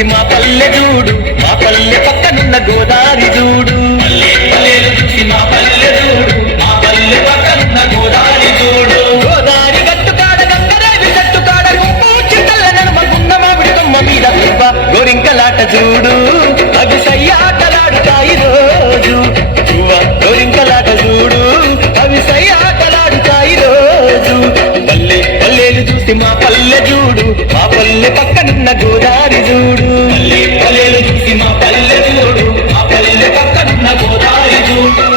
చూసి మా పల్లె చూడు, మా పల్లె పక్కనున్న గోదారి చూడు. పల్లెలు చూసి మా పల్లె చూడు, మా పల్లె పక్కనున్న గోదారి చూడు. గోదారి గట్టు కాడ గంగరేవి గట్టు కాడ గుంపు చిట్టల్ల నడుమ గున్న మామిడి కొమ్మ మీద గోరింకలాట చూడు. అవి సయ్యాటలాడుతాయి రోజు, గోరింకలాట చూడు. అవి సయ్యాటలాడుతాయి రోజు. పల్లెలు చూసి మా పల్లె చూడు, మా పల్లె పక్కనున్న గోదారి చూడు. పల్లెలు చూసి మా పల్లె చూడు, మా పల్లె పక్కనున్న గోదారి చూడు.